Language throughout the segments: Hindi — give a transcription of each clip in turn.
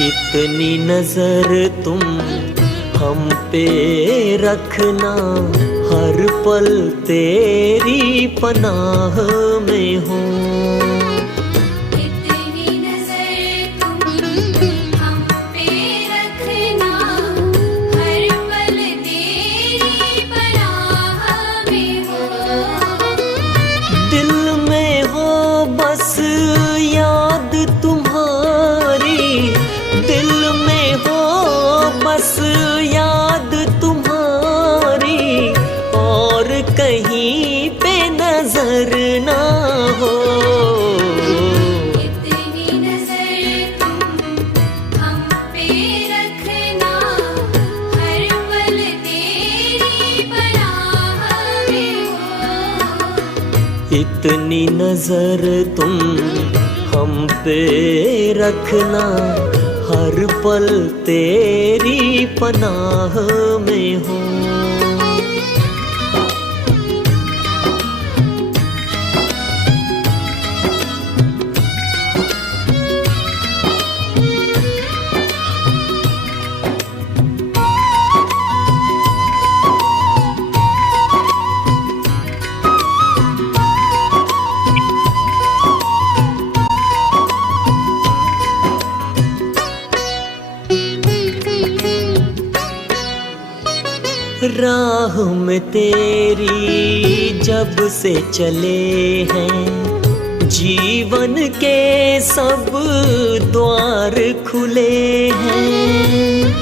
इतनी नजर तुम हम पे रखना, हर पल तेरी पनाह में हो। इतनी नजर तुम हम पे रखना, हर पल तेरी पनाह में हो। दिल में हो बस याद तुम्हारी, दिल में हो बस याद तुम्हारी, और कहीं पे नजर ना हो। इतनी नजर तुम हम पे रखना, हर पल तेरी पनाह में हो। इतनी नजर तुम हम पे रखना, हर पल तेरी पनाह में हो। राह में तेरी जब से चले हैं, जीवन के सब द्वार खुले हैं।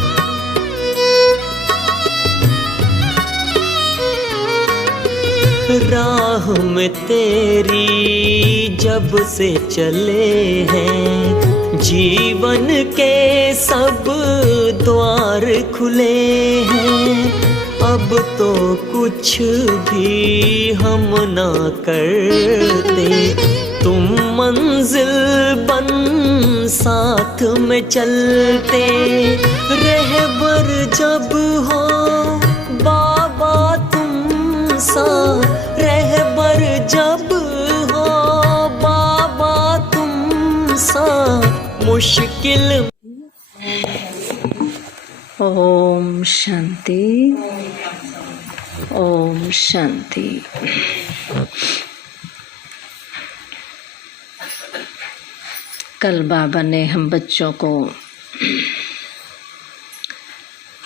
राह में तेरी जब से चले हैं, जीवन के सब द्वार खुले हैं। अब तो कुछ भी हम ना करते, तुम मंजिल बन साथ में चलते। रहबर जब हो बाबा तुम सा, रहबर जब हो बाबा तुम सा, मुश्किल। ओम शांति, ओम शांति। कल बाबा ने हम बच्चों को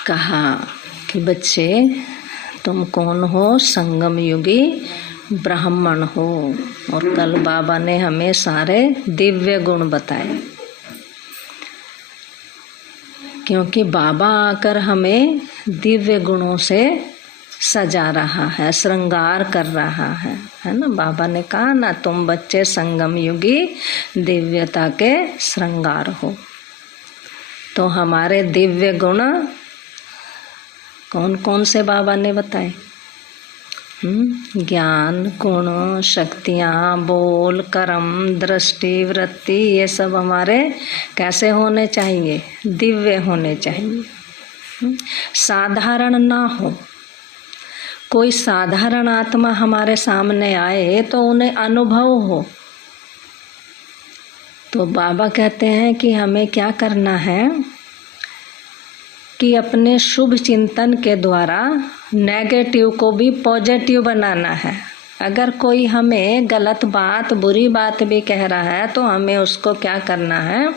कहा कि बच्चे तुम कौन हो, संगम युगी ब्राह्मण हो। और कल बाबा ने हमें सारे दिव्य गुण बताए, क्योंकि बाबा आकर हमें दिव्य गुणों से सजा रहा है, श्रृंगार कर रहा है ना। बाबा ने कहा ना, तुम बच्चे संगम युगी दिव्यता के श्रृंगार हो। तो हमारे दिव्य गुण कौन कौन से बाबा ने बताए? ज्ञान, गुण, शक्तियाँ, बोल, कर्म, दृष्टि, वृत्ति, ये सब हमारे कैसे होने चाहिए? दिव्य होने चाहिए, साधारण ना हो। कोई साधारण आत्मा हमारे सामने आए तो उन्हें अनुभव हो। तो बाबा कहते हैं कि हमें क्या करना है कि अपने शुभ चिंतन के द्वारा नेगेटिव को भी पॉजिटिव बनाना है। अगर कोई हमें गलत बात, बुरी बात भी कह रहा है तो हमें उसको क्या करना है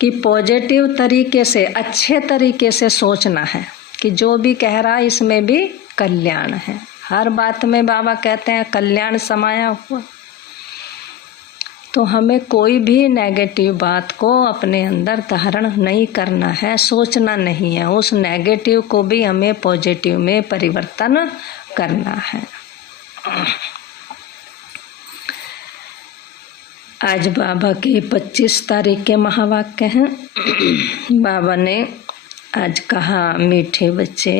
कि पॉजिटिव तरीके से, अच्छे तरीके से सोचना है कि जो भी कह रहा है इसमें भी कल्याण है। हर बात में बाबा कहते हैं कल्याण समाया हुआ। तो हमें कोई भी नेगेटिव बात को अपने अंदर धारण नहीं करना है, सोचना नहीं है। उस नेगेटिव को भी हमें पॉजिटिव में परिवर्तन करना है। आज बाबा के 25 तारीख के महावाक्य हैं। बाबा ने आज कहा, मीठे बच्चे,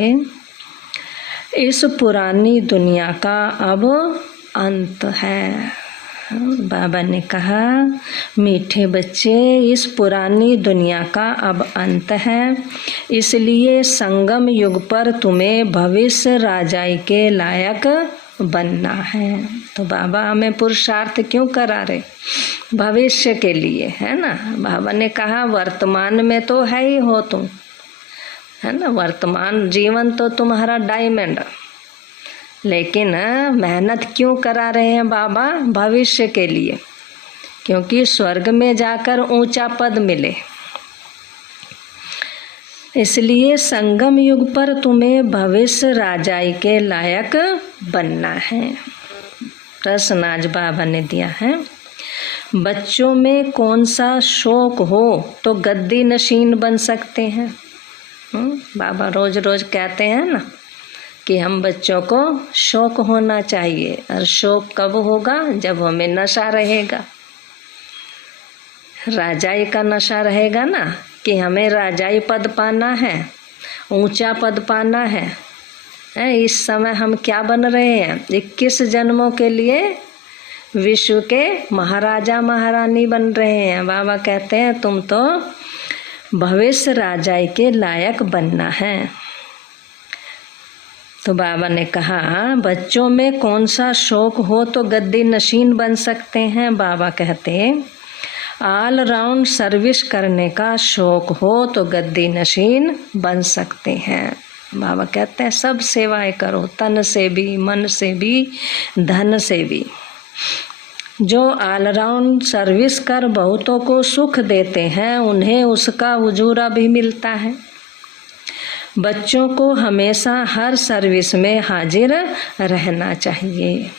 इस पुरानी दुनिया का अब अंत है। बाबा ने कहा, मीठे बच्चे, इस पुरानी दुनिया का अब अंत है, इसलिए संगम युग पर तुम्हें भविष्य राजाई के लायक बनना है। तो बाबा हमें पुरुषार्थ क्यों करा रहे? भविष्य के लिए, है ना। बाबा ने कहा वर्तमान में तो है ही हो तुम, है ना। वर्तमान जीवन तो तुम्हारा डायमंड, लेकिन मेहनत क्यों करा रहे हैं बाबा? भविष्य के लिए, क्योंकि स्वर्ग में जाकर ऊंचा पद मिले। इसलिए संगम युग पर तुम्हें भविष्य राजाई के लायक बनना है। प्रश्न आज बाबा ने दिया है, बच्चों में कौन सा शौक हो तो गद्दी नशीन बन सकते हैं? बाबा रोज रोज कहते हैं ना कि हम बच्चों को शौक होना चाहिए। और शौक कब होगा? जब हमें नशा रहेगा, राजाई का नशा रहेगा ना, कि हमें राजाई पद पाना है, ऊंचा पद पाना है। इस समय हम क्या बन रहे हैं? 21 जन्मों के लिए विश्व के महाराजा महारानी बन रहे हैं। बाबा कहते हैं तुम तो भविष्य राजाई के लायक बनना है। तो बाबा ने कहा बच्चों में कौन सा शौक हो तो गद्दी नशीन बन सकते हैं? बाबा कहते ऑल राउंड सर्विस करने का शौक हो तो गद्दी नशीन बन सकते हैं। बाबा कहते हैं सब सेवाएं करो, तन से भी, मन से भी, धन से भी। जो ऑल राउंड सर्विस कर बहुतों को सुख देते हैं, उन्हें उसका उजूरा भी मिलता है। बच्चों को हमेशा हर सर्विस में हाजिर रहना चाहिए।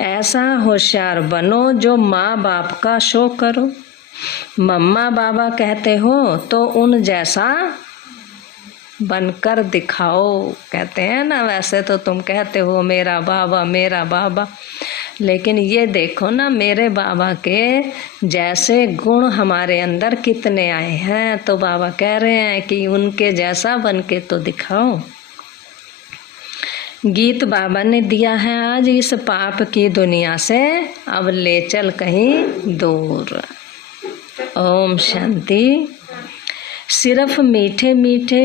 ऐसा होशियार बनो जो माँ बाप का शो करो। मम्मा बाबा कहते हो तो उन जैसा बनकर दिखाओ। कहते हैं ना, वैसे तो तुम कहते हो मेरा बाबा मेरा बाबा, लेकिन ये देखो ना मेरे बाबा के जैसे गुण हमारे अंदर कितने आए हैं। तो बाबा कह रहे हैं कि उनके जैसा बन के तो दिखाओ। गीत बाबा ने दिया है आज, इस पाप की दुनिया से अब ले चल कहीं दूर। ओम शांति। सिर्फ मीठे मीठे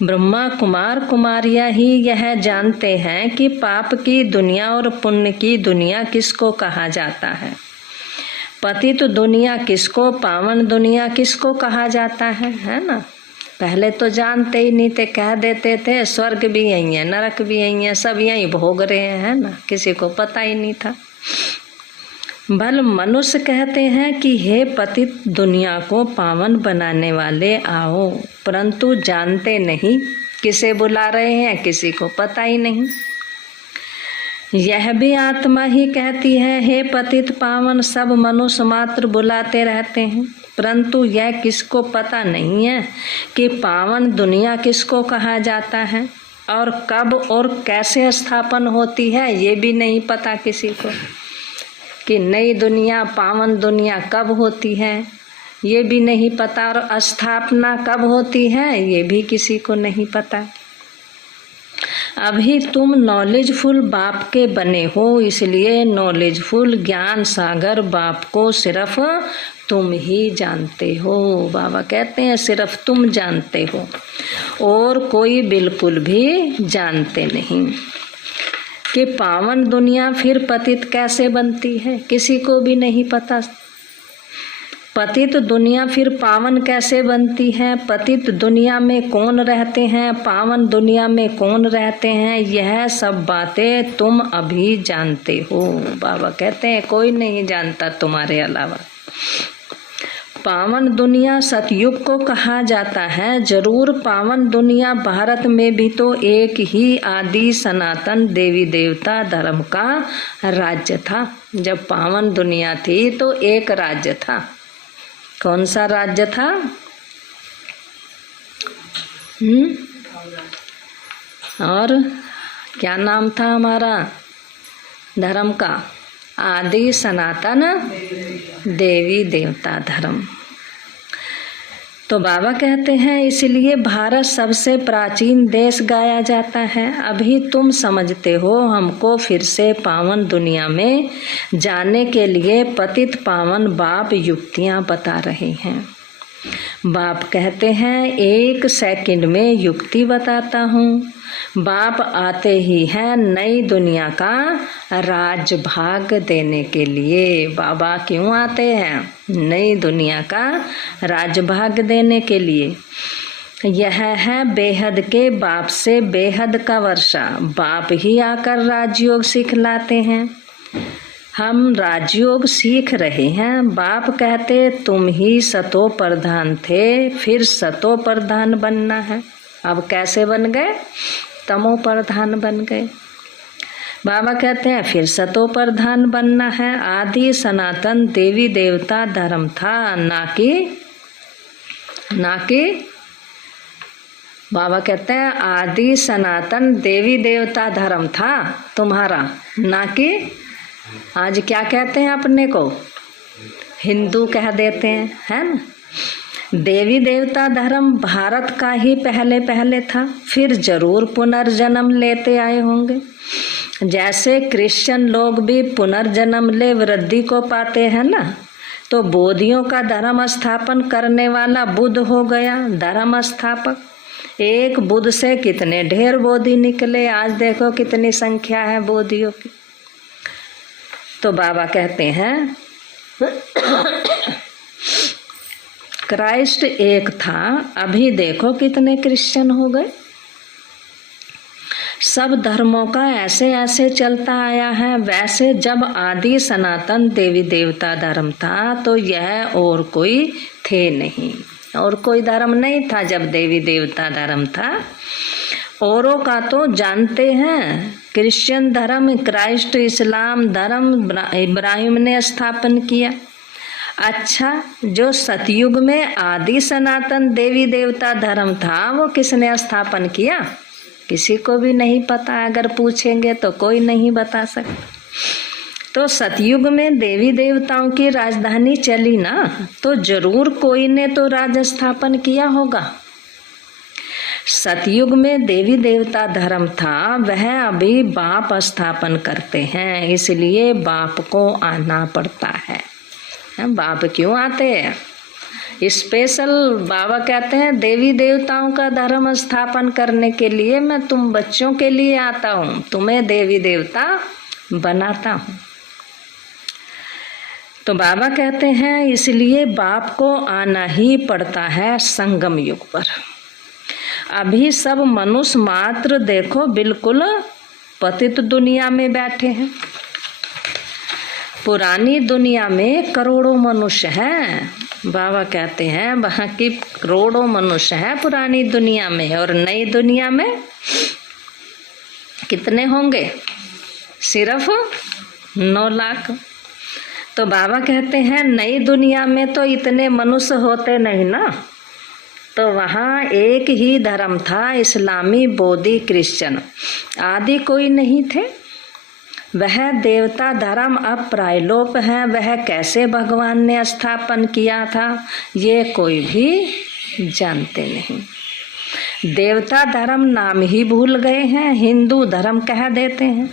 ब्रह्मा कुमार कुमारियाँ ही यह जानते हैं कि पाप की दुनिया और पुण्य की दुनिया किसको कहा जाता है, पतित दुनिया किसको, पावन दुनिया किसको कहा जाता है ना। पहले तो जानते ही नहीं थे, कह देते थे स्वर्ग भी यही है, नरक भी यही है, सब यही भोग रहे हैं ना, किसी को पता ही नहीं था। भल मनुष्य कहते हैं कि हे पतित दुनिया को पावन बनाने वाले आओ, परंतु जानते नहीं किसे बुला रहे हैं, किसी को पता ही नहीं। यह भी आत्मा ही कहती है हे पतित पावन सब मनुष्य मात्र बुलाते रहते हैं, परंतु यह किसको पता नहीं है कि पावन दुनिया किसको कहा जाता है और कब और कैसे स्थापन होती है। ये भी नहीं पता किसी को कि नई दुनिया पावन दुनिया कब होती है, ये भी नहीं पता। और स्थापना कब होती है ये भी किसी को नहीं पता। अभी तुम नॉलेजफुल बाप के बने हो, इसलिए नॉलेजफुल ज्ञान सागर बाप को सिर्फ तुम ही जानते हो। बाबा कहते हैं सिर्फ तुम जानते हो और कोई बिल्कुल भी जानते नहीं। कि पावन दुनिया फिर पतित कैसे बनती है, किसी को भी नहीं पता। पतित दुनिया फिर पावन कैसे बनती है, पतित दुनिया में कौन रहते हैं, पावन दुनिया में कौन रहते हैं, यह सब बातें तुम अभी जानते हो। बाबा कहते हैं कोई नहीं जानता तुम्हारे अलावा। पावन दुनिया सतयुग को कहा जाता है। जरूर पावन दुनिया भारत में भी तो एक ही आदि सनातन देवी देवता धर्म का राज्य था। जब पावन दुनिया थी तो एक राज्य था। कौन सा राज्य था? और क्या नाम था हमारा धर्म का? आदि सनातन देवी देवता धर्म। तो बाबा कहते हैं इसलिए भारत सबसे प्राचीन देश गाया जाता है। अभी तुम समझते हो हमको फिर से पावन दुनिया में जाने के लिए पतित पावन बाप युक्तियां बता रहे हैं। बाप कहते हैं 1 सेकंड में युक्ति बताता हूँ। बाप आते ही हैं नई दुनिया का राजभाग देने के लिए। बाबा क्यों आते हैं? नई दुनिया का राजभाग देने के लिए। यह है बेहद के बाप से बेहद का वर्षा। बाप ही आकर राजयोग सिखलाते हैं। हम राजयोग सीख रहे हैं। बाप कहते तुम ही सतो प्रधान थे, फिर सतो प्रधान बनना है। अब कैसे बन गए? तमो प्रधान बन गए। बाबा कहते हैं फिर सतो प्रधान बनना है। आदि सनातन देवी देवता धर्म था, ना कि बाबा कहते हैं आदि सनातन देवी देवता धर्म था तुम्हारा, ना कि आज क्या कहते हैं अपने को? हिंदू कह देते हैं, है ना। देवी देवता धर्म भारत का ही पहले था, फिर जरूर पुनर्जन्म लेते आए होंगे। जैसे क्रिश्चियन लोग भी पुनर्जन्म ले वृद्धि को पाते हैं ना, तो बोधियों का धर्म स्थापन करने वाला बुद्ध हो गया धर्म स्थापक। एक बुद्ध से कितने ढेर बोधि निकले। आज देखो कितनी संख्या है बोधियों की। तो बाबा कहते हैं क्राइस्ट एक था, अभी देखो कितने क्रिश्चियन हो गए। सब धर्मों का ऐसे ऐसे चलता आया है। वैसे जब आदि सनातन देवी देवता धर्म था तो यह और कोई थे नहीं, और कोई धर्म नहीं था जब देवी देवता धर्म था। औरों का तो जानते हैं, क्रिश्चियन धर्म, क्राइस्ट, इस्लाम धर्म इब्राहिम ने स्थापन किया। अच्छा, जो सतयुग में आदि सनातन देवी देवता धर्म था वो किसने स्थापन किया? किसी को भी नहीं पता। अगर पूछेंगे तो कोई नहीं बता सकता। तो सतयुग में देवी देवताओं की राजधानी चली ना, तो जरूर कोई ने तो राज स्थापन किया होगा। सतयुग में देवी देवता धर्म था, वह अभी बाप स्थापन करते हैं, इसलिए बाप को आना पड़ता है। बाप क्यों आते हैं? स्पेशल बाबा कहते हैं देवी देवताओं का धर्म स्थापन करने के लिए मैं तुम बच्चों के लिए आता हूँ, तुम्हें देवी देवता बनाता हूँ। तो बाबा कहते हैं इसलिए बाप को आना ही पड़ता है संगम युग पर। अभी सब मनुष्य मात्र देखो बिल्कुल पतित दुनिया में बैठे हैं। पुरानी दुनिया में करोड़ों मनुष्य हैं। बाबा कहते हैं वहाँ की करोड़ों मनुष्य हैं पुरानी दुनिया में, और नई दुनिया में कितने होंगे? सिर्फ 9 लाख। तो बाबा कहते हैं नई दुनिया में तो इतने मनुष्य होते नहीं ना, तो वहाँ एक ही धर्म था, इस्लामी, बौद्धि, क्रिश्चियन आदि कोई नहीं थे। वह देवता धर्म अब प्रायलोप है। वह कैसे भगवान ने स्थापन किया था ये कोई भी जानते नहीं। देवता धर्म नाम ही भूल गए हैं, हिंदू धर्म कह देते हैं।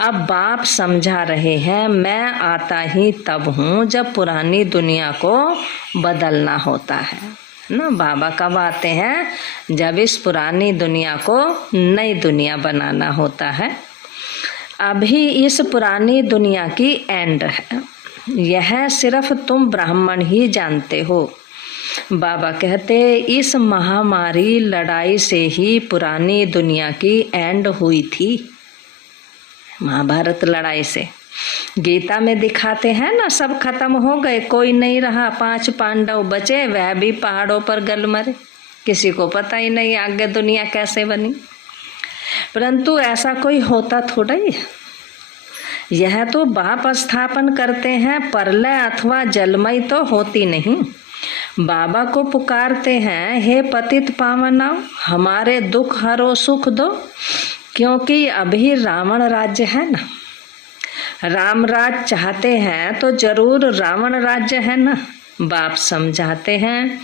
अब बाप समझा रहे हैं मैं आता ही तब हूँ जब पुरानी दुनिया को बदलना होता है ना। बाबा कब आते हैं? जब इस पुरानी दुनिया को नई दुनिया बनाना होता है। अभी इस पुरानी दुनिया की एंड है, यह सिर्फ तुम ब्राह्मण ही जानते हो। बाबा कहते इस महामारी लड़ाई से ही पुरानी दुनिया की एंड हुई थी। महाभारत लड़ाई से गीता में दिखाते हैं ना, सब खत्म हो गए, कोई नहीं रहा, 5 पांडव बचे, वह भी पहाड़ों पर गल मरे। किसी को पता ही नहीं आगे दुनिया कैसे बनी। परंतु ऐसा कोई होता थोड़ा ही। यह तो बाप स्थापन करते हैं, प्रलय अथवा जलमय तो होती नहीं। बाबा को पुकारते हैं, हे पतित पावनाओ, हमारे दुख हरो सुख दो, क्योंकि अभी रावण राज्य है ना। राम राज चाहते हैं तो जरूर रावण राज्य है ना। बाप समझाते हैं,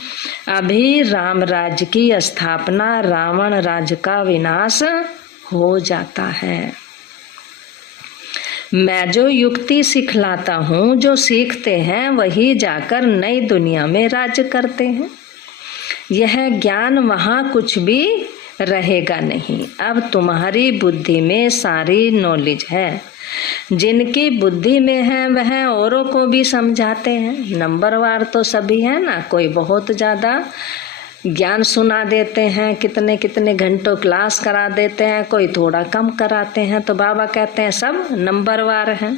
अभी राम राज्य की स्थापना, रावण राज्य का विनाश हो जाता है। मैं जो युक्ति सिखलाता हूँ, जो सीखते हैं वही जाकर नई दुनिया में राज्य करते हैं। यह ज्ञान वहाँ कुछ भी रहेगा नहीं। अब तुम्हारी बुद्धि में सारी नॉलेज है। जिनकी बुद्धि में है वह औरों को भी समझाते हैं। नंबरवार तो सभी है ना, कोई बहुत ज़्यादा ज्ञान सुना देते हैं, कितने कितने घंटों क्लास करा देते हैं, कोई थोड़ा कम कराते हैं। तो बाबा कहते हैं सब नंबरवार हैं।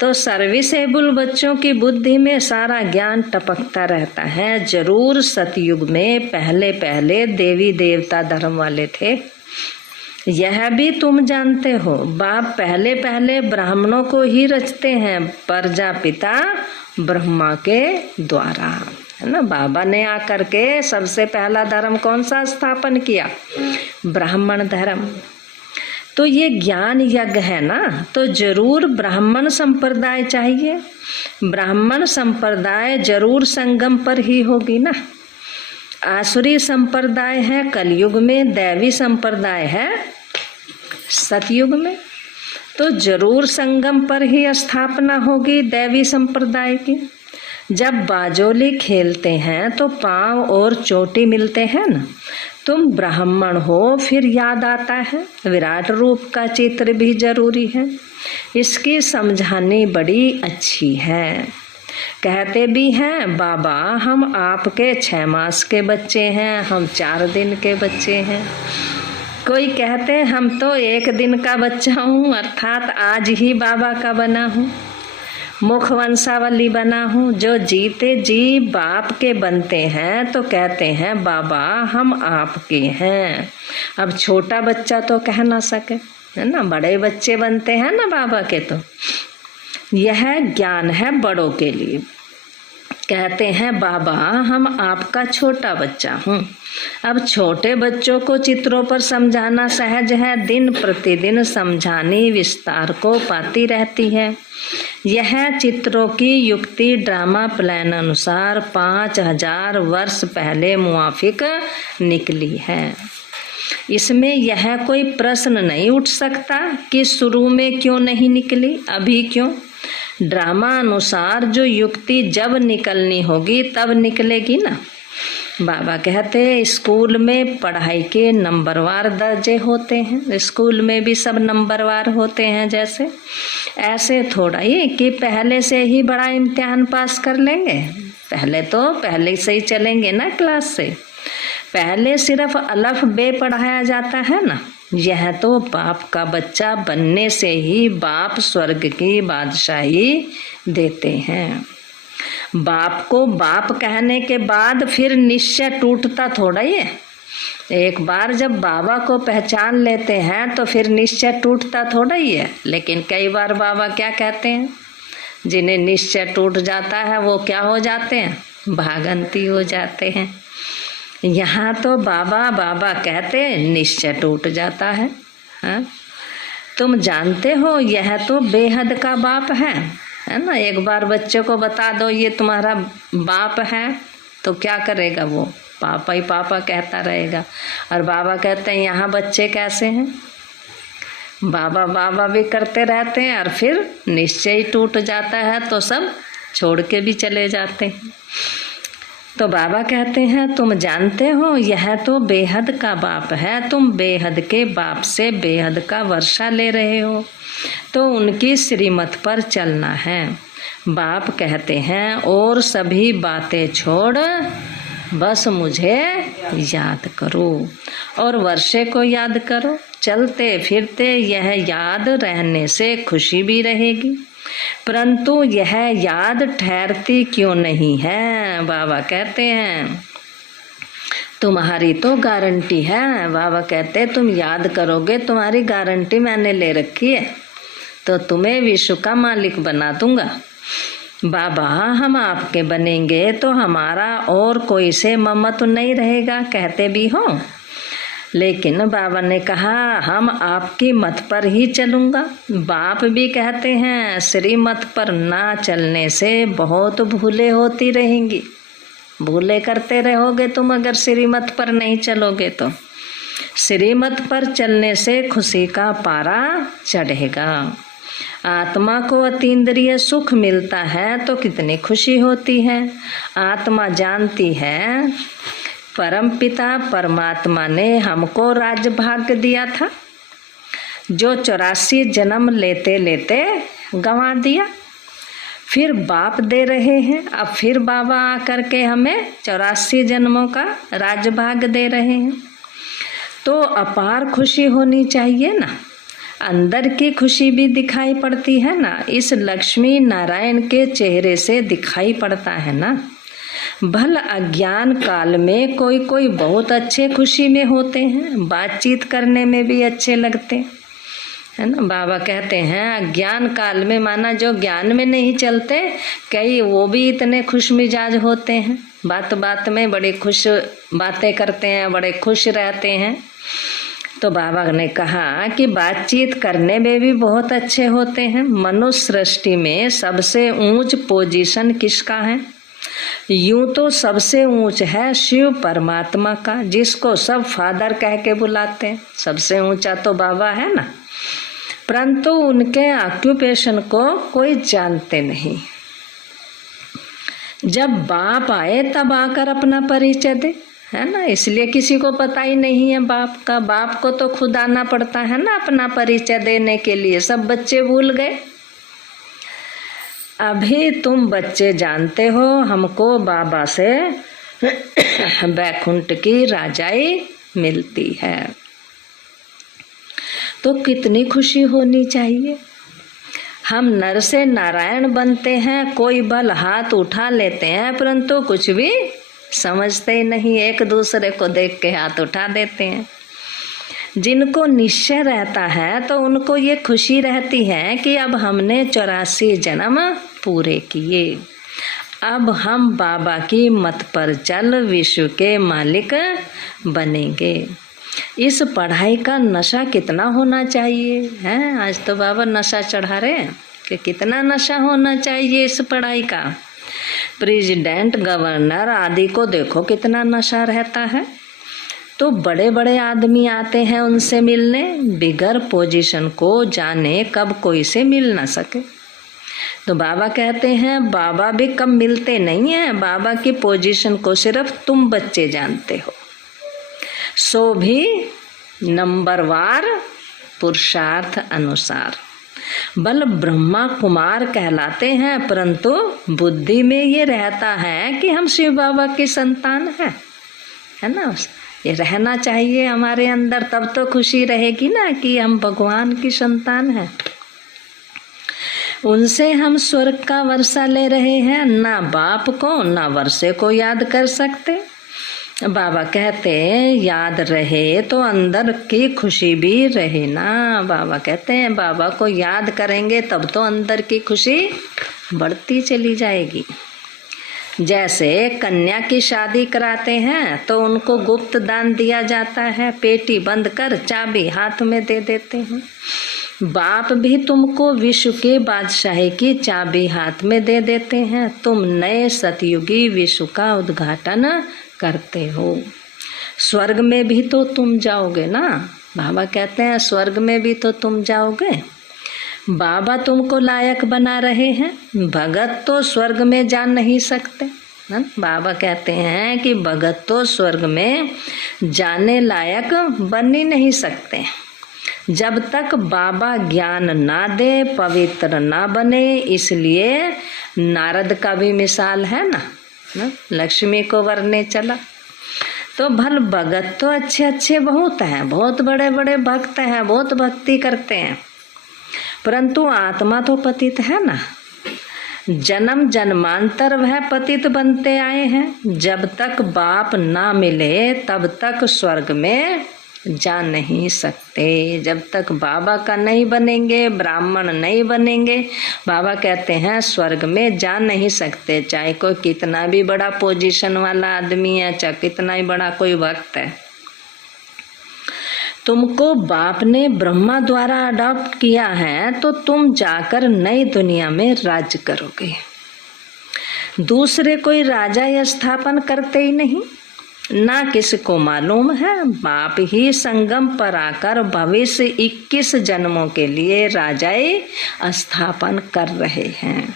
तो सर्विसेबल बच्चों की बुद्धि में सारा ज्ञान टपकता रहता है। जरूर सतयुग में पहले पहले देवी देवता धर्म वाले थे, यह भी तुम जानते हो। बाप पहले पहले ब्राह्मणों को ही रचते हैं, प्रजापिता ब्रह्मा के द्वारा, है ना। बाबा ने आकर के सबसे पहला धर्म कौन सा स्थापन किया? ब्राह्मण धर्म। तो ये ज्ञान यज्ञ है ना, तो जरूर ब्राह्मण संप्रदाय चाहिए। ब्राह्मण संप्रदाय जरूर संगम पर ही होगी ना। आसुरी संप्रदाय है कलयुग में, दैवी संप्रदाय है सतयुग में। तो जरूर संगम पर ही स्थापना होगी दैवी संप्रदाय की। जब बाजोली खेलते हैं तो पांव और चोटी मिलते हैं ना। तुम ब्राह्मण हो, फिर याद आता है विराट रूप का चित्र भी जरूरी है। इसकी समझानी बड़ी अच्छी है। कहते भी हैं बाबा हम आपके 6 मास के बच्चे हैं, हम 4 दिन के बच्चे हैं। कोई कहते हम तो 1 दिन का बच्चा हूँ, अर्थात आज ही बाबा का बना हूँ, मुख वंशावली बना हूँ। जो जीते जी बाप के बनते हैं तो कहते हैं बाबा हम आपके हैं। अब छोटा बच्चा तो कह ना सके, है ना, बड़े बच्चे बनते हैं ना बाबा के। तो यह ज्ञान है बड़ों के लिए। कहते हैं बाबा हम आपका छोटा बच्चा हूँ। अब छोटे बच्चों को चित्रों पर समझाना सहज है, दिन प्रतिदिन समझानी विस्तार को पाती रहती है। यह चित्रों की युक्ति ड्रामा प्लान अनुसार 5000 वर्ष पहले मुआफिक निकली है। इसमें यह कोई प्रश्न नहीं उठ सकता कि शुरू में क्यों नहीं निकली, अभी क्यों। ड्रामा अनुसार जो युक्ति जब निकलनी होगी तब निकलेगी ना। बाबा कहते स्कूल में पढ़ाई के नंबरवार दर्जे होते हैं, स्कूल में भी सब नंबरवार होते हैं। जैसे ऐसे थोड़ा ही कि पहले से ही बड़ा इम्तिहान पास कर लेंगे, पहले से ही चलेंगे ना क्लास से। पहले सिर्फ अलफ बे पढ़ाया जाता है ना। यह तो बाप का बच्चा बनने से ही बाप स्वर्ग की बादशाही देते हैं। बाप को बाप कहने के बाद फिर निश्चय टूटता थोड़ा ही है। एक बार जब बाबा को पहचान लेते हैं तो फिर निश्चय टूटता थोड़ा ही है। लेकिन कई बार बाबा क्या कहते हैं, जिन्हें निश्चय टूट जाता है वो क्या हो जाते हैं, भागंती हो जाते हैं। यहाँ तो बाबा बाबा कहते निश्चय टूट जाता है। हाँ? तुम जानते हो यह तो बेहद का बाप है ना। एक बार बच्चे को बता दो ये तुम्हारा बाप है तो क्या करेगा, वो पापा ही पापा कहता रहेगा। और बाबा कहते हैं यहाँ बच्चे कैसे हैं, बाबा बाबा भी करते रहते हैं और फिर निश्चय टूट जाता है तो सब छोड़ के भी चले जाते हैं। तो बाबा कहते हैं तुम जानते हो यह तो बेहद का बाप है, तुम बेहद के बाप से बेहद का वर्षा ले रहे हो, तो उनकी श्रीमत पर चलना है। बाप कहते हैं और सभी बातें छोड़ बस मुझे याद करो और वर्षे को याद करो। चलते फिरते यह याद रहने से खुशी भी रहेगी। परंतु यह याद ठहरती क्यों नहीं है। बाबा कहते हैं तुम्हारी तो गारंटी है। बाबा कहते हैं तुम याद करोगे, तुम्हारी गारंटी मैंने ले रखी है, तो तुम्हें विश्व का मालिक बना दूंगा। बाबा हम आपके बनेंगे तो हमारा और कोई से ममत्व नहीं रहेगा, कहते भी हो, लेकिन बाबा ने कहा हम आपकी मत पर ही चलूँगा। बाप भी कहते हैं श्रीमत पर ना चलने से बहुत भूले होती रहेंगी। भूले करते रहोगे तुम अगर श्रीमत पर नहीं चलोगे तो। श्रीमत पर चलने से खुशी का पारा चढ़ेगा। आत्मा को अतीन्द्रिय सुख मिलता है तो कितनी खुशी होती है। आत्मा जानती है परमपिता परमात्मा ने हमको राज्य भाग्य दिया था, जो 84 जन्म लेते लेते गंवा दिया, फिर बाप दे रहे हैं। अब फिर बाबा आकर के हमें 84 जन्मों का राज्य भाग्य दे रहे हैं, तो अपार खुशी होनी चाहिए ना। अंदर की खुशी भी दिखाई पड़ती है ना, इस लक्ष्मी नारायण के चेहरे से दिखाई पड़ता है ना। भल अज्ञान काल में कोई कोई बहुत अच्छे खुशी में होते हैं, बातचीत करने में भी अच्छे लगते है ना। बाबा कहते हैं अज्ञान काल में, माना जो ज्ञान में नहीं चलते, कई वो भी इतने खुश मिजाज होते हैं, बात बात में बड़े खुश बातें करते हैं, बड़े खुश रहते हैं। तो बाबा ने कहा कि बातचीत करने में भी बहुत अच्छे होते हैं। मनुष्य सृष्टि में सबसे ऊंच पोजीशन किसका है? यूं तो सबसे ऊंच है शिव परमात्मा का, जिसको सब फादर कह के बुलाते हैं। सबसे ऊंचा तो बाबा है ना, परंतु उनके ऑक्यूपेशन को कोई जानते नहीं। जब बाप आए तब आकर अपना परिचय दे, है ना। इसलिए किसी को पता ही नहीं है बाप का। बाप को तो खुद आना पड़ता है ना अपना परिचय देने के लिए। सब बच्चे भूल गए। अभी तुम बच्चे जानते हो हमको बाबा से बैकुंठ की राजाई मिलती है, तो कितनी खुशी होनी चाहिए। हम नर से नारायण बनते हैं, कोई बल हाथ उठा लेते हैं, परंतु कुछ भी समझते ही नहीं, एक दूसरे को देख के हाथ उठा देते हैं। जिनको निश्चय रहता है तो उनको ये खुशी रहती है कि अब हमने 84 जन्म पूरे किए, अब हम बाबा की मत पर चल विश्व के मालिक बनेंगे। इस पढ़ाई का नशा कितना होना चाहिए है। आज तो बाबा नशा चढ़ा रहे हैं कि कितना नशा होना चाहिए इस पढ़ाई का। प्रेसिडेंट गवर्नर आदि को देखो कितना नशा रहता है। तो बड़े बड़े आदमी आते हैं उनसे मिलने, बिगर पोजीशन को जाने कब कोई से मिल ना सके। तो बाबा कहते हैं बाबा भी कम मिलते नहीं हैं, बाबा की पोजीशन को सिर्फ तुम बच्चे जानते हो, सो भी नंबरवार पुरुषार्थ अनुसार। बल ब्रह्मा कुमार कहलाते हैं, परंतु बुद्धि में ये रहता है कि हम शिव बाबा की संतान है ना। ये रहना चाहिए हमारे अंदर, तब तो खुशी रहेगी ना कि हम भगवान की संतान हैं। उनसे हम स्वर्ग का वर्षा ले रहे हैं, ना बाप को ना वर्षे को याद कर सकते। बाबा कहते हैं याद रहे तो अंदर की खुशी भी रहे ना। बाबा कहते हैं बाबा को याद करेंगे तब तो अंदर की खुशी बढ़ती चली जाएगी। जैसे कन्या की शादी कराते हैं तो उनको गुप्त दान दिया जाता है, पेटी बंद कर चाबी हाथ में दे देते हैं। बाप भी तुमको विश्व के बादशाही की चाबी हाथ में दे देते हैं, तुम नए सतयुगी विश्व का उद्घाटन करते हो। स्वर्ग में भी तो तुम जाओगे ना। बाबा कहते हैं स्वर्ग में भी तो तुम जाओगे। बाबा तुमको लायक बना रहे हैं, भगत तो स्वर्ग में जा नहीं सकते ना। बाबा कहते हैं कि भगत तो स्वर्ग में जाने लायक बन ही नहीं सकते जब तक बाबा ज्ञान ना दे, पवित्र ना बने। इसलिए नारद का भी मिसाल है ना, लक्ष्मी को वरने चला। तो भल भगत तो अच्छे अच्छे बहुत हैं, बहुत बड़े बड़े भक्त हैं, बहुत भक्ति करते हैं, परंतु आत्मा तो पतित है ना, जन्म जन्मांतर वह पतित बनते आए हैं। जब तक बाप ना मिले तब तक स्वर्ग में जा नहीं सकते। जब तक बाबा का नहीं बनेंगे, ब्राह्मण नहीं बनेंगे, बाबा कहते हैं स्वर्ग में जा नहीं सकते। चाहे कोई कितना भी बड़ा पोजीशन वाला आदमी है, चाहे कितना ही बड़ा कोई भक्त है। तुमको बाप ने ब्रह्मा द्वारा अडॉप्ट किया है तो तुम जाकर नई दुनिया में राज्य करोगे। दूसरे कोई राजा या स्थापन करते ही नहीं, ना किसी को मालूम है। बाप ही संगम पर आकर भविष्य 21 जन्मों के लिए राजाई स्थापन कर रहे हैं।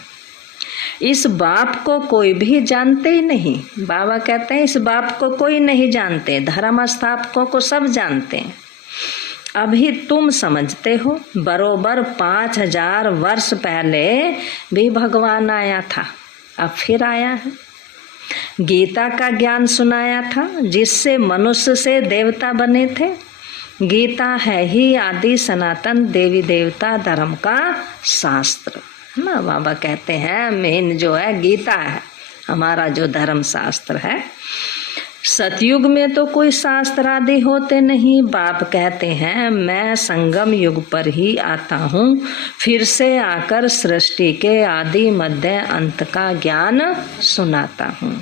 इस बाप को कोई भी जानते ही नहीं। बाबा कहते हैं इस बाप को कोई नहीं जानते, धर्म स्थापकों को सब जानते हैं। अभी तुम समझते हो, बरोबर 5000 वर्ष पहले भी भगवान आया था, अब फिर आया है। गीता का ज्ञान सुनाया था, जिससे मनुष्य से देवता बने थे। गीता है ही आदि सनातन देवी देवता धर्म का शास्त्र ना। बाबा कहते हैं मेन जो है गीता है, हमारा जो धर्म शास्त्र है। सतयुग में तो कोई शास्त्र आदि होते नहीं। बाप कहते हैं मैं संगम युग पर ही आता हूँ, फिर से आकर सृष्टि के आदि मध्य अंत का ज्ञान सुनाता हूँ।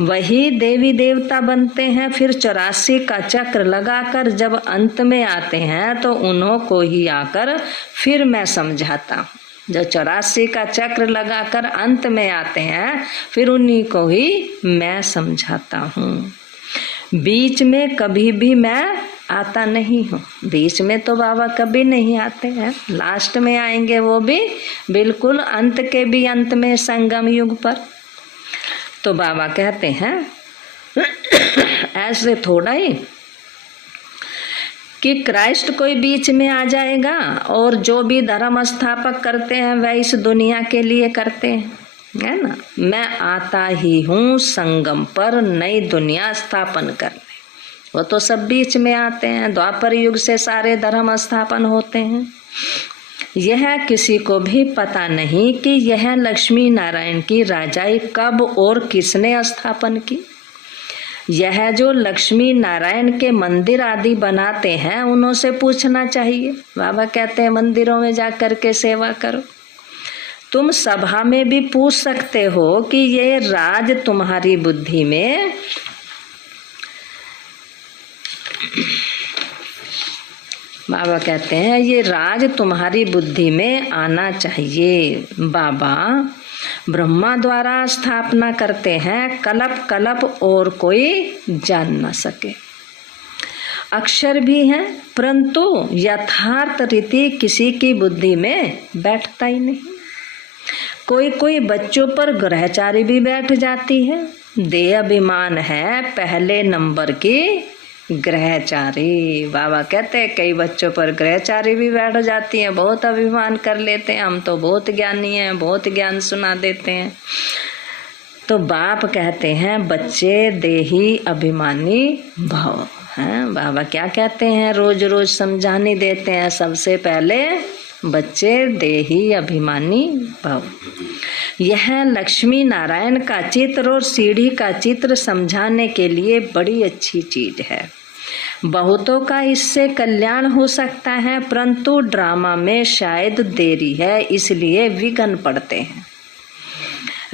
वही देवी देवता बनते हैं, फिर 84 का चक्र लगाकर जब अंत में आते हैं तो उन्हों को ही आकर फिर मैं समझाता हूँ। जो 84 का चक्र लगाकर अंत में आते हैं फिर उन्हीं को ही मैं समझाता हूँ। बीच में कभी भी मैं आता नहीं हूँ। बीच में तो बाबा कभी नहीं आते हैं, लास्ट में आएंगे, वो भी बिल्कुल अंत के भी अंत में, संगम युग पर। तो बाबा कहते हैं ऐसे थोड़ा ही कि क्राइस्ट कोई बीच में आ जाएगा और जो भी धर्म स्थापक करते हैं वह इस दुनिया के लिए करते हैं, है ना। मैं आता ही हूँ संगम पर नई दुनिया स्थापन करने। वो तो सब बीच में आते हैं, द्वापर युग से सारे धर्म स्थापन होते हैं। यह किसी को भी पता नहीं कि यह लक्ष्मी नारायण की राजाई कब और किसने स्थापन की। यह जो लक्ष्मी नारायण के मंदिर आदि बनाते हैं उन्हों से पूछना चाहिए। बाबा कहते हैं मंदिरों में जा कर के सेवा करो। तुम सभा में भी पूछ सकते हो कि ये राज तुम्हारी बुद्धि में बाबा कहते हैं ये राज तुम्हारी बुद्धि में आना चाहिए। बाबा ब्रह्मा द्वारा स्थापना करते हैं, कल्प कल्प और कोई जान न सके। अक्षर भी हैं परंतु यथार्थ रीति किसी की बुद्धि में बैठता ही नहीं। कोई कोई बच्चों पर ग्रहचारी भी बैठ जाती है। देह अभिमान है पहले नंबर की ग्रहचारी। बाबा कहते हैं कई बच्चों पर ग्रहचारी भी बैठ जाती हैं, बहुत अभिमान कर लेते हैं, हम तो बहुत ज्ञानी हैं, बहुत ज्ञान सुना देते हैं। तो बाप कहते हैं बच्चे देही अभिमानी भव हैं। बाबा क्या कहते हैं, रोज रोज समझाने देते हैं। सबसे पहले बच्चे देही अभिमानी भव। यह लक्ष्मी नारायण का चित्र और सीढ़ी का चित्र समझाने के लिए बड़ी अच्छी चीज है। बहुतों का इससे कल्याण हो सकता है, परंतु ड्रामा में शायद देरी है, इसलिए विघ्न पड़ते हैं।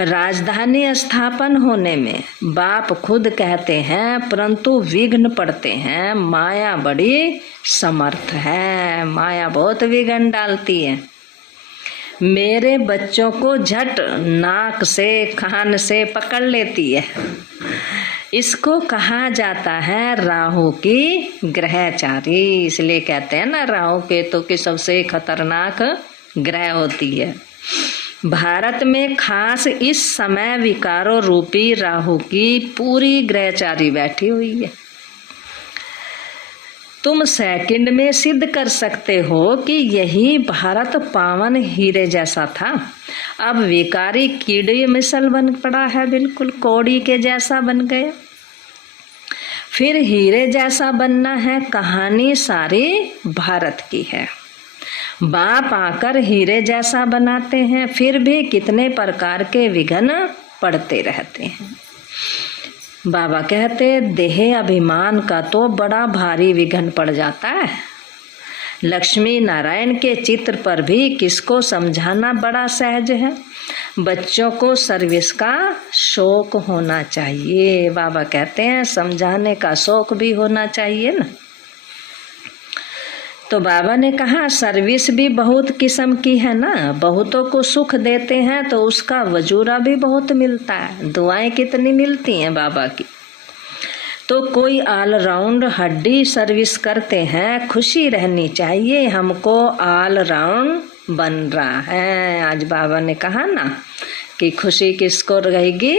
राजधानी स्थापन होने में बाप खुद कहते हैं परंतु विघ्न पड़ते हैं। माया बड़ी समर्थ है, माया बहुत विघ्न डालती है। मेरे बच्चों को झट नाक से कान से पकड़ लेती है। इसको कहा जाता है राहु की ग्रहचारी। इसलिए कहते हैं ना राहु केतु की सबसे खतरनाक ग्रह होती है। भारत में खास इस समय विकारों रूपी राहु की पूरी ग्रहचारी बैठी हुई है। तुम सेकंड में सिद्ध कर सकते हो कि यही भारत पावन हीरे जैसा था। अब विकारी कीड़े मिसल बन पड़ा है, बिल्कुल कौड़ी के जैसा बन गया। फिर हीरे जैसा बनना है। कहानी सारी भारत की है। बाप आकर हीरे जैसा बनाते हैं, फिर भी कितने प्रकार के विघ्न पड़ते रहते हैं। बाबा कहते देह अभिमान का तो बड़ा भारी विघ्न पड़ जाता है। लक्ष्मी नारायण के चित्र पर भी किसको समझाना बड़ा सहज है। बच्चों को सर्विस का शौक होना चाहिए। बाबा कहते हैं समझाने का शौक भी होना चाहिए ना। तो बाबा ने कहा सर्विस भी बहुत किस्म की है ना। बहुतों को सुख देते हैं तो उसका वजूरा भी बहुत मिलता है। दुआएं कितनी मिलती हैं बाबा की। तो कोई ऑलराउंड हड्डी सर्विस करते हैं, खुशी रहनी चाहिए। हमको ऑलराउंड बन रहा है। आज बाबा ने कहा ना कि खुशी किसको रहेगी,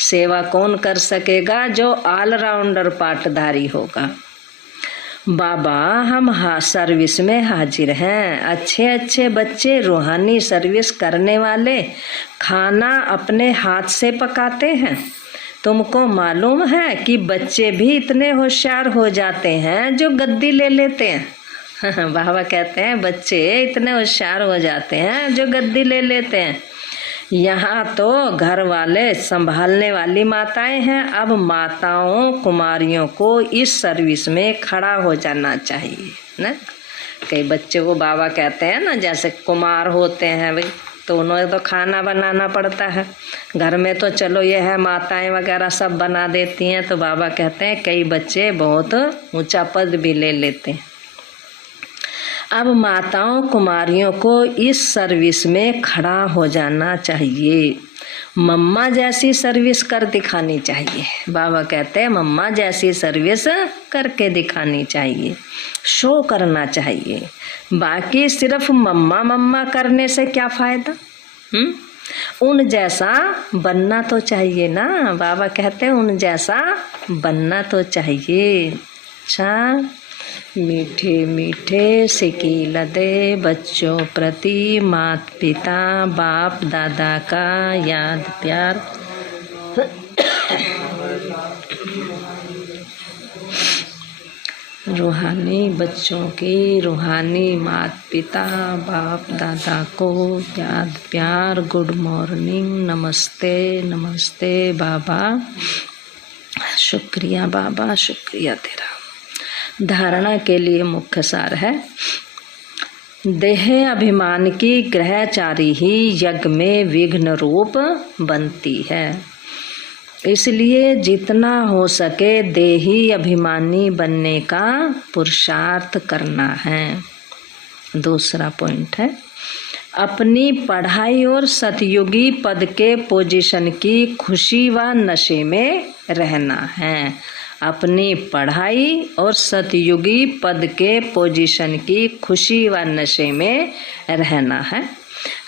सेवा कौन कर सकेगा, जो ऑलराउंडर पाटधारी होगा। बाबा हम सर्विस में हाजिर हैं। अच्छे अच्छे बच्चे रूहानी सर्विस करने वाले खाना अपने हाथ से पकाते हैं। तुमको मालूम है कि बच्चे भी इतने होशियार हो जाते हैं जो गद्दी ले लेते हैं। बाबा कहते हैं बच्चे इतने होशियार हो जाते हैं जो गद्दी ले लेते हैं। यहाँ तो घर वाले संभालने वाली माताएं हैं। अब माताओं कुमारियों को इस सर्विस में खड़ा हो जाना चाहिए ना। कई बच्चे को बाबा कहते हैं ना, जैसे कुमार होते हैं भाई, तो उन्हें तो खाना बनाना पड़ता है। घर में तो चलो ये है माताएं वगैरह सब बना देती हैं। तो बाबा कहते हैं कई बच्चे बहुत ऊंचा पद भी ले लेते हैं। अब माताओं कुमारियों को इस सर्विस में खड़ा हो जाना चाहिए। मम्मा जैसी सर्विस कर दिखानी चाहिए। बाबा कहते हैं मम्मा जैसी सर्विस करके दिखानी चाहिए, शो करना चाहिए। बाकी सिर्फ मम्मा मम्मा करने से क्या फायदा। उन जैसा बनना तो चाहिए ना। बाबा कहते हैं उन जैसा बनना तो चाहिए। अच्छा, मीठे मीठे सिकील दे बच्चों प्रति माता पिता बाप दादा का याद प्यार। रूहानी बच्चों की रूहानी माता पिता बाप दादा को याद प्यार। गुड मॉर्निंग, नमस्ते नमस्ते बाबा। शुक्रिया बाबा, शुक्रिया तेरा। धारणा के लिए मुख्य सार है, देह अभिमान की ग्रहचारी ही यज्ञ में विघ्न रूप बनती है। इसलिए जितना हो सके देही अभिमानी बनने का पुरुषार्थ करना है। दूसरा पॉइंट है, अपनी पढ़ाई और सतयुगी पद के पोजीशन की खुशी व नशे में रहना है। अपनी पढ़ाई और सतयुगी पद के पोजीशन की खुशी व नशे में रहना है।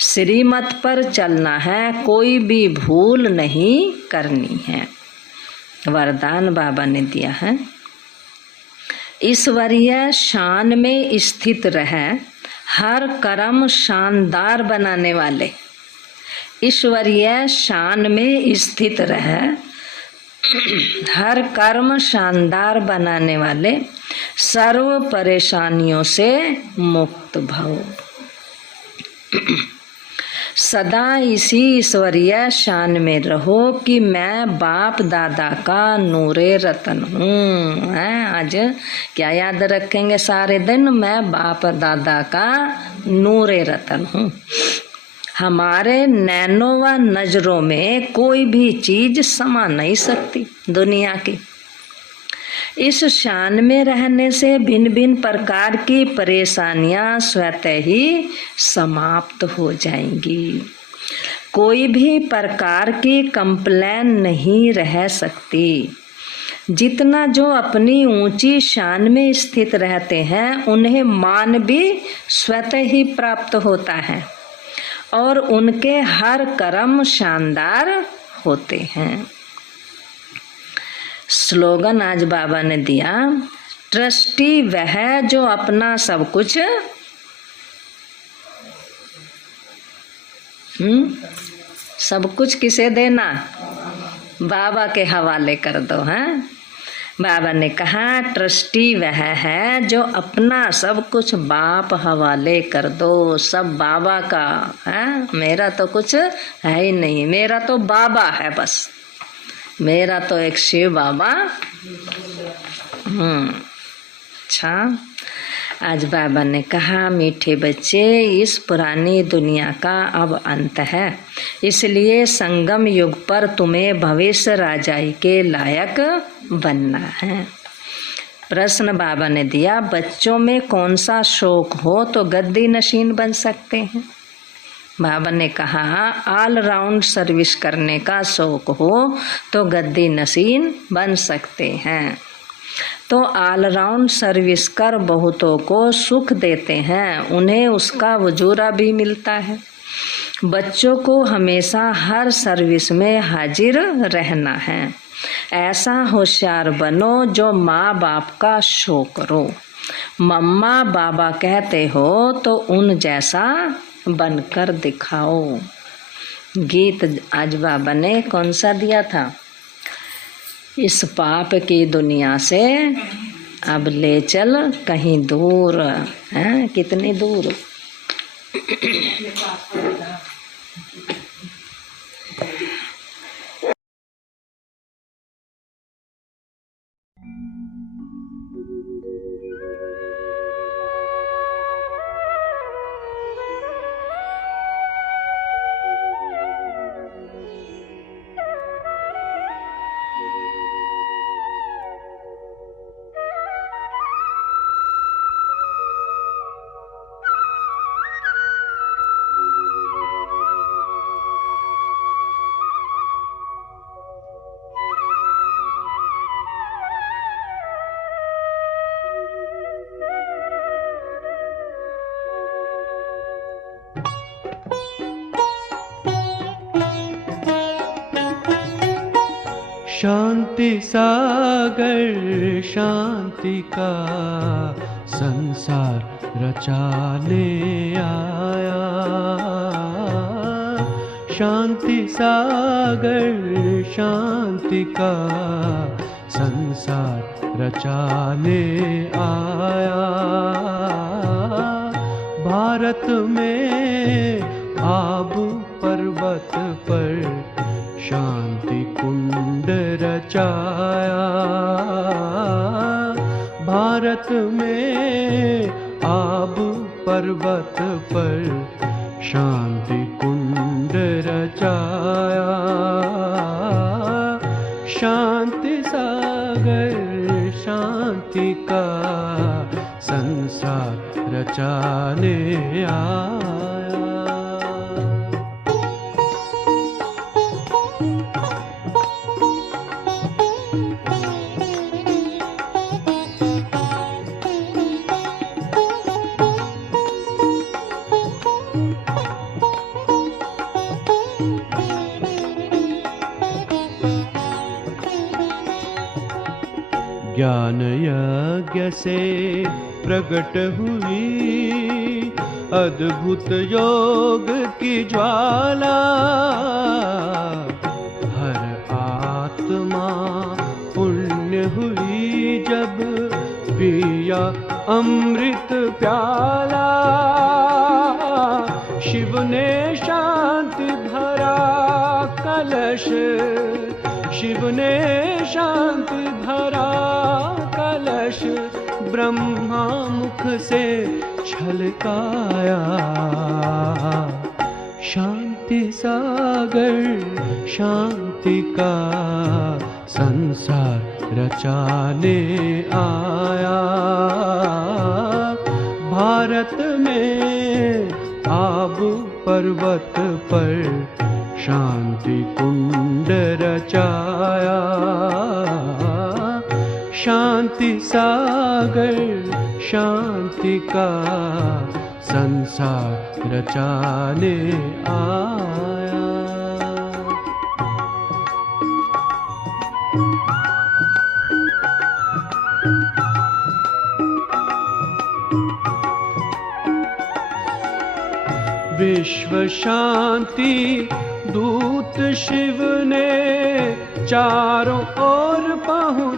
श्रीमत पर चलना है, कोई भी भूल नहीं करनी है। वरदान बाबा ने दिया है, ईश्वरीय शान में स्थित रहे, हर कर्म शानदार बनाने वाले। ईश्वरीय शान में स्थित रहे, हर कर्म शानदार बनाने वाले, सर्व परेशानियों से मुक्त भव। सदा इसी ईश्वरीय शान में रहो कि मैं बाप दादा का नूरे रतन हूँ। आज क्या याद रखेंगे सारे दिन, मैं बाप दादा का नूरे रतन हूँ। हमारे नैनों व नजरों में कोई भी चीज समा नहीं सकती दुनिया की। इस शान में रहने से भिन्न भिन्न प्रकार की परेशानियां स्वतः ही समाप्त हो जाएंगी। कोई भी प्रकार की कंप्लेन नहीं रह सकती। जितना जो अपनी ऊंची शान में स्थित रहते हैं उन्हें मान भी स्वतः ही प्राप्त होता है और उनके हर कर्म शानदार होते हैं। स्लोगन आज बाबा ने दिया, ट्रस्टी वह जो अपना सब कुछ सब कुछ किसे देना, बाबा के हवाले कर दो। हैं बाबा ने कहा ट्रस्टी वह है जो अपना सब कुछ बाप हवाले कर दो, सब बाबा का है, मेरा तो कुछ है ही नहीं, मेरा तो बाबा है बस, मेरा तो एक शिव बाबा। अच्छा, आज बाबा ने कहा मीठे बच्चे, इस पुरानी दुनिया का अब अंत है, इसलिए संगम युग पर तुम्हें भविष्य राजाई के लायक बनना है। प्रश्न बाबा ने दिया, बच्चों में कौन सा शौक हो तो गद्दी नशीन बन सकते हैं? बाबा ने कहा ऑल राउंड सर्विस करने का शौक हो तो गद्दी नशीन बन सकते हैं। तो ऑल राउंड सर्विस कर बहुतों को सुख देते हैं, उन्हें उसका वजूरा भी मिलता है। बच्चों को हमेशा हर सर्विस में हाजिर रहना है। ऐसा होशियार बनो जो माँ बाप का शो करो। मम्मा बाबा कहते हो तो उन जैसा बनकर दिखाओ। गीत आज बाबा ने कौन सा दिया था? इस पाप की दुनिया से अब ले चल कहीं दूर। हैं, कितनी दूर? शांति सागर शांति का संसार रचाने आया। शांति सागर शांति का संसार रचाने आया। भारत में आबू पर्वत पर शांति कुंड रचाया। भारत में आबू पर्वत पर शांति कुंड रचाया। शांति सागर शांति का संसार रचाने आया। ज्ञान यज्ञ से प्रकट हुई अद्भुत योग की ज्वाला। हर आत्मा पुण्य हुई जब पिया अमृत प्याला। शिव ने शांति भरा कलश, शिव ने शांति भरा कलश, ब्रह्मा मुख से छलकाया। शांति सागर शांति का संसार रचाने आया। भारत में आबू पर्वत पर शांति कुंड रचाया। शांति सागर शांति का संसार रचाने आया। विश्व शांति दूत शिव ने चारों ओर पहुँचाया।